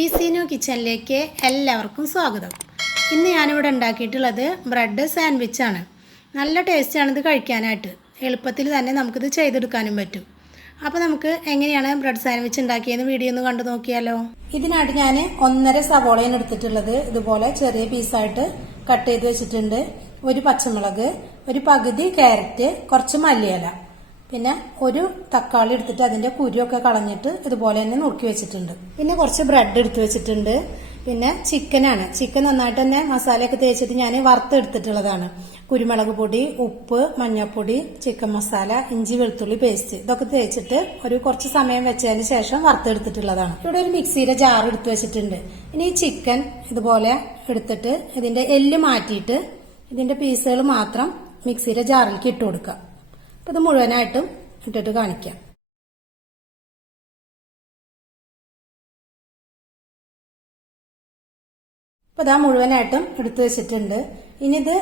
ഈസിനോ കിച്ചണിലേക്ക് എല്ലാവർക്കും സ്വാഗതം. ഇന്ന് ഞാനിവിടെ ഉണ്ടാക്കിയിട്ടുള്ളത് ബ്രെഡ് സാൻഡ്വിച്ചാണ്. നല്ല ടേസ്റ്റാണിത് കഴിക്കാനായിട്ട്. എളുപ്പത്തിൽ തന്നെ നമുക്കിത് ചെയ്തെടുക്കാനും പറ്റും. അപ്പോൾ നമുക്ക് എങ്ങനെയാണ് ബ്രെഡ് സാൻഡ്വിച്ച് ഉണ്ടാക്കിയെന്ന് വീഡിയോ ഒന്ന് കണ്ടു നോക്കിയാലോ. ഇതിനായിട്ട് ഞാൻ 1.5 സവോളയാണ് എടുത്തിട്ടുള്ളത്. ഇതുപോലെ ചെറിയ പീസായിട്ട് കട്ട് ചെയ്ത് വെച്ചിട്ടുണ്ട്. ഒരു പച്ചമുളക്, ഒരു പകുതി ക്യാരറ്റ്, കുറച്ച് മല്ലിയില, പിന്നെ ഒരു തക്കാളി എടുത്തിട്ട് അതിന്റെ കുരുവൊക്കെ കളഞ്ഞിട്ട് ഇതുപോലെ തന്നെ നുറുക്കി വെച്ചിട്ടുണ്ട്. പിന്നെ കുറച്ച് ബ്രെഡ് എടുത്ത് വെച്ചിട്ടുണ്ട്. പിന്നെ ചിക്കനാണ്. ചിക്കൻ നന്നായിട്ട് തന്നെ മസാലയൊക്കെ തേച്ചിട്ട് ഞാൻ വറുത്തെടുത്തിട്ടുള്ളതാണ്. കുരുമുളക് പൊടി, ഉപ്പ്, മഞ്ഞൾപ്പൊടി, ചിക്കൻ മസാല, ഇഞ്ചി വെളുത്തുള്ളി പേസ്റ്റ് ഇതൊക്കെ തേച്ചിട്ട് ഒരു കുറച്ച് സമയം വെച്ചതിന് ശേഷം വറുത്തെടുത്തിട്ടുള്ളതാണ്. ഇവിടെ ഒരു മിക്സിയുടെ ജാർ എടുത്ത് വെച്ചിട്ടുണ്ട്. ഇനി ഈ ചിക്കൻ ഇതുപോലെ എടുത്തിട്ട് ഇതിന്റെ എല്ല് മാറ്റിയിട്ട് ഇതിന്റെ പീസുകൾ മാത്രം മിക്സിയുടെ ജാറിലേക്ക് ഇട്ട് കൊടുക്കുക. ഇത് മുഴുവനായിട്ടും ഇട്ടിട്ട് കാണിക്കാം. ഇപ്പൊ ഇതാ മുഴുവനായിട്ടും എടുത്തു വെച്ചിട്ടുണ്ട്. ഇനി ഇത്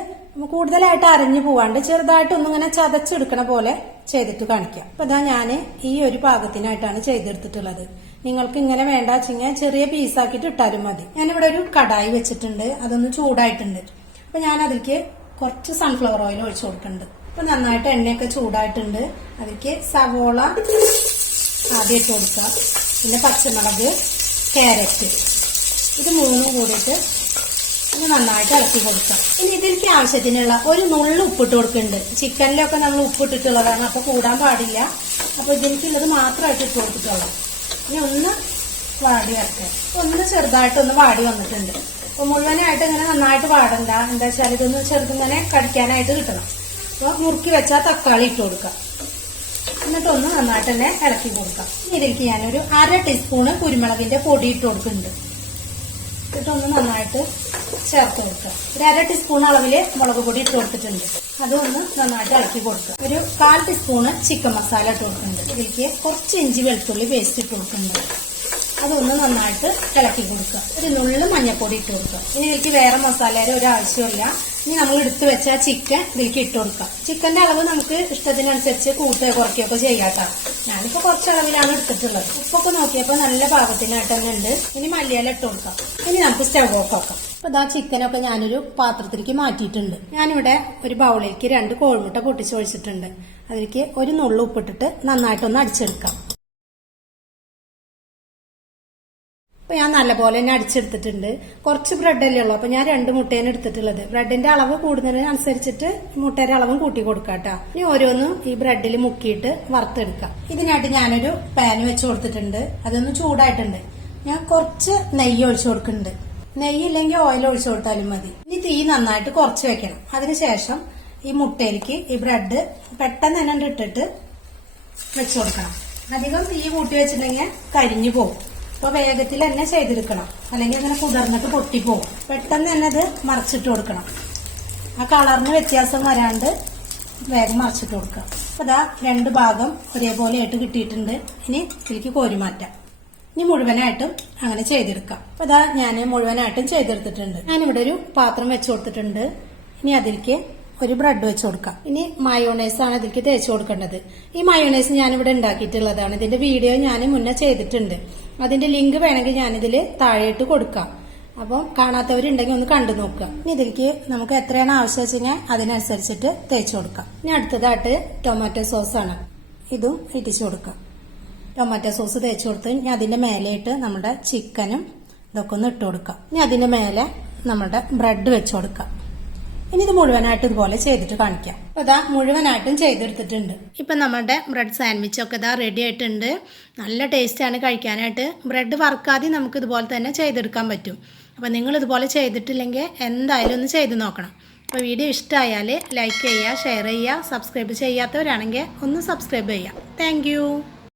കൂടുതലായിട്ട് അരഞ്ഞു പോവാണ്ട് ചെറുതായിട്ടൊന്നും ഇങ്ങനെ ചതച്ചെടുക്കണ പോലെ ചെയ്തിട്ട് കാണിക്കാം. അപ്പൊ ഇതാ ഞാൻ ഈ ഒരു പാകത്തിനായിട്ടാണ് ചെയ്തെടുത്തിട്ടുള്ളത്. നിങ്ങൾക്ക് ഇങ്ങനെ വേണ്ട വെച്ചാൽ ചെറിയ പീസാക്കിയിട്ട് ഇട്ടാലും മതി. ഞാനിവിടെ ഒരു കടായി വെച്ചിട്ടുണ്ട്. അതൊന്ന് ചൂടായിട്ടുണ്ട്. അപ്പൊ ഞാൻ അതിലേക്ക് കുറച്ച് സൺഫ്ലവർ ഓയിൽ ഒഴിച്ചു കൊടുക്കുന്നുണ്ട്. അപ്പൊ നന്നായിട്ട് എണ്ണയൊക്കെ ചൂടായിട്ടുണ്ട്. അതിലേക്ക് സവോള ആദ്യം ഇട്ട് കൊടുക്കുക. പിന്നെ പച്ചമുളക്, ക്യാരറ്റ്, ഇത് മൂന്നും കൂടിയിട്ട് ഇത് നന്നായിട്ട് ഇളക്കി കൊടുക്കാം. ഇനി ഇതിലേക്ക് ആവശ്യത്തിനുള്ള ഒരു നുള്ളു ഉപ്പിട്ട് കൊടുക്കുന്നുണ്ട്. ചിക്കനിലൊക്കെ നമ്മൾ ഉപ്പിട്ടിട്ടുള്ളതാണ്, അപ്പൊ കൂടാൻ പാടില്ല. അപ്പൊ ഇതിലേക്കുള്ളത് മാത്രമായിട്ട് ഇട്ട് കൊടുത്തിട്ടുള്ളൂ. ഇനി ഒന്ന് വാടി ഇറക്കാം. ഒന്ന് ചെറുതായിട്ടൊന്ന് വാടി വന്നിട്ടുണ്ട്. അപ്പൊ മുഴുവനായിട്ട് ഇങ്ങനെ നന്നായിട്ട് വാടണ്ട. എന്താ വെച്ചാൽ ഇതൊന്ന് ചെറുതിങ്ങനെ കടിക്കാനായിട്ട് കിട്ടണം. അപ്പോൾ മുറുക്കി വെച്ചാൽ തക്കാളി ഇട്ട് കൊടുക്കാം. എന്നിട്ടൊന്ന് നന്നായിട്ട് തന്നെ ഇളക്കി കൊടുക്കാം. ഇതിലേക്ക് ഞാനൊരു 1/2 ടീസ്പൂണ് കുരുമുളകിന്റെ പൊടി ഇട്ട് കൊടുക്കുന്നുണ്ട്. എന്നിട്ടൊന്ന് നന്നായിട്ട് ചേർത്ത് കൊടുക്കുക. ഒരു 1/2 ടീസ്പൂൺ അളവില് മുളക് പൊടി ഇട്ട് കൊടുത്തിട്ടുണ്ട്. അതൊന്ന് നന്നായിട്ട് ഇളക്കി കൊടുക്കുക. ഒരു 1/4 ടീസ്പൂണ് ചിക്കൻ മസാല ഇട്ട് കൊടുക്കുന്നുണ്ട്. ഇതിലേക്ക് കുറച്ച് ഇഞ്ചി വെളുത്തുള്ളി പേസ്റ്റ് ഇട്ട് കൊടുക്കുന്നുണ്ട്. അതൊന്ന് നന്നായിട്ട് ഇളക്കി കൊടുക്കുക. ഒരു നുള്ളു മഞ്ഞൾപ്പൊടി ഇട്ട് കൊടുക്കുക. ഇനി ഇതിലേക്ക് വേറെ മസാലയുടെ ഒരു ആവശ്യമില്ല. ഇനി നമ്മൾ എടുത്തു വെച്ച ചിക്കൻ ഇതിലേക്ക് ഇട്ട് കൊടുക്കാം. ചിക്കന്റെ അളവ് നമുക്ക് ഇഷ്ടത്തിനനുസരിച്ച് കൂട്ടുകയോ കുറയ്ക്കുകയൊക്കെ ചെയ്യാട്ടോ. ഞാനിപ്പോ കുറച്ച് അളവിലാണ് എടുത്തിട്ടുള്ളത്. ഉപ്പൊക്കെ നോക്കിയപ്പോ നല്ല പാകത്തിനായിട്ട് തന്നെ ഉണ്ട്. ഇനി മല്ലിയില ഇട്ട് കൊടുക്കാം. ഇനി നമുക്ക് സ്റ്റവ് ഓഫ് ആക്കാം. അപ്പൊ ഇതാ ചിക്കനൊക്കെ ഞാനൊരു പാത്രത്തിലേക്ക് മാറ്റിയിട്ടുണ്ട്. ഞാനിവിടെ ഒരു ബൗളിലേക്ക് 2 കോഴിമുട്ട പൊട്ടിച്ചൊഴിച്ചിട്ടുണ്ട്. അതിലേക്ക് ഒരു നുള്ളു ഉപ്പിട്ടിട്ട് നന്നായിട്ടൊന്ന് അടിച്ചെടുക്കാം. അപ്പൊ ഞാൻ നല്ലപോലെ തന്നെ അടിച്ചെടുത്തിട്ടുണ്ട്. കുറച്ച് ബ്രെഡല്ലേ ഉള്ളൂ. അപ്പൊ ഞാൻ 2 മുട്ടയാണ് എടുത്തിട്ടുള്ളത്. ബ്രെഡിന്റെ അളവ് കൂടുന്നതിനനുസരിച്ചിട്ട് മുട്ടയുടെ അളവും കൂട്ടി കൊടുക്കാട്ടോ. ഇനി ഓരോന്നും ഈ ബ്രെഡിൽ മുക്കിയിട്ട് വറുത്തെടുക്കാം. ഇതിനായിട്ട് ഞാനൊരു പാൻ വെച്ച് കൊടുത്തിട്ടുണ്ട്. അതൊന്ന് ചൂടായിട്ടുണ്ട്. ഞാൻ കുറച്ച് നെയ്യ് ഒഴിച്ചു കൊടുക്കുന്നുണ്ട്. നെയ്യ് ഇല്ലെങ്കിൽ ഓയിൽ ഒഴിച്ചു കൊടുത്താലും മതി. ഇനി തീ നന്നായിട്ട് കുറച്ച് വെക്കണം. അതിനുശേഷം ഈ മുട്ടയിലേക്ക് ഈ ബ്രെഡ് പെട്ടെന്ന് തന്നെ ഇട്ടിട്ട് വെച്ചു കൊടുക്കണം. അധികം തീ കൂട്ടി വെച്ചിട്ടുണ്ടെങ്കിൽ കരിഞ്ഞു പോകും. അപ്പൊ വേഗത്തിൽ തന്നെ ചെയ്തെടുക്കണം, അല്ലെങ്കിൽ അങ്ങനെ കുതിർന്നിട്ട് പൊട്ടിപ്പോകും. പെട്ടെന്ന് തന്നെ അത് മറിച്ചിട്ട് കൊടുക്കണം. ആ കളറിന് വ്യത്യാസം വരാണ്ട് വേഗം മറിച്ചിട്ട് കൊടുക്കാം. അപ്പൊ ഇതാ 2 ഭാഗം ഒരേപോലെ ആയിട്ട് കിട്ടിയിട്ടുണ്ട്. ഇനി ഇതിലേക്ക് കോരി മാറ്റാം. ഇനി മുഴുവനായിട്ടും അങ്ങനെ ചെയ്തെടുക്കാം. അപ്പൊ ഇതാ ഞാൻ മുഴുവനായിട്ടും ചെയ്തെടുത്തിട്ടുണ്ട്. ഞാനിവിടെ ഒരു പാത്രം വെച്ച് കൊടുത്തിട്ടുണ്ട്. ഇനി അതിലേക്ക് ഒരു ബ്രെഡ് വെച്ച് കൊടുക്കാം. ഇനി മയോണൈസ് ആണ് ഇതിലേക്ക് തേച്ച് കൊടുക്കേണ്ടത്. ഈ മയോണൈസ് ഞാനിവിടെ ഉണ്ടാക്കിയിട്ടുള്ളതാണ്. ഇതിന്റെ വീഡിയോ ഞാൻ മുന്നേ ചെയ്തിട്ടുണ്ട്. അതിന്റെ ലിങ്ക് വേണമെങ്കിൽ ഞാനിതില് താഴെയിട്ട് കൊടുക്കാം. അപ്പം കാണാത്തവരുണ്ടെങ്കിൽ ഒന്ന് കണ്ടു നോക്കുക. ഇനി ഇതിലേക്ക് നമുക്ക് എത്രയാണ് ആവശ്യം വെച്ചാൽ അതിനനുസരിച്ചിട്ട് തേച്ച് കൊടുക്കാം. ഇനി അടുത്തതായിട്ട് ടൊമാറ്റോ സോസാണ്. ഇതും ഇടിച്ചു കൊടുക്കാം. ടൊമാറ്റോ സോസ് തേച്ച് കൊടുത്ത് ഇനി അതിന്റെ മേലെയിട്ട് നമ്മുടെ ചിക്കനും ഇതൊക്കെ ഒന്ന് ഇട്ട് കൊടുക്കാം. ഇനി അതിന്റെ മേലെ നമ്മുടെ ബ്രെഡ് വെച്ച് കൊടുക്കാം. ഇനി ഇത് മുഴുവനായിട്ട് ഇതുപോലെ ചെയ്തിട്ട് കാണിക്കാം. അപ്പൊ ഇതാ മുഴുവനായിട്ടും ചെയ്തെടുത്തിട്ടുണ്ട്. ഇപ്പൊ നമ്മുടെ ബ്രെഡ് സാൻഡ്വിച്ച് ഒക്കെ ഇതാ റെഡി ആയിട്ടുണ്ട്. നല്ല ടേസ്റ്റാണ് കഴിക്കാനായിട്ട്. ബ്രെഡ് വറുക്കാതെ നമുക്ക് ഇതുപോലെ തന്നെ ചെയ്തെടുക്കാൻ പറ്റും. അപ്പൊ നിങ്ങൾ ഇതുപോലെ ചെയ്തിട്ടില്ലെങ്കിൽ എന്തായാലും ഒന്ന് ചെയ്ത് നോക്കണം. അപ്പോൾ വീഡിയോ ഇഷ്ടമായാൽ ലൈക്ക് ചെയ്യുക, ഷെയർ ചെയ്യുക, സബ്സ്ക്രൈബ് ചെയ്യാത്തവരാണെങ്കിൽ ഒന്ന് സബ്സ്ക്രൈബ് ചെയ്യുക. താങ്ക്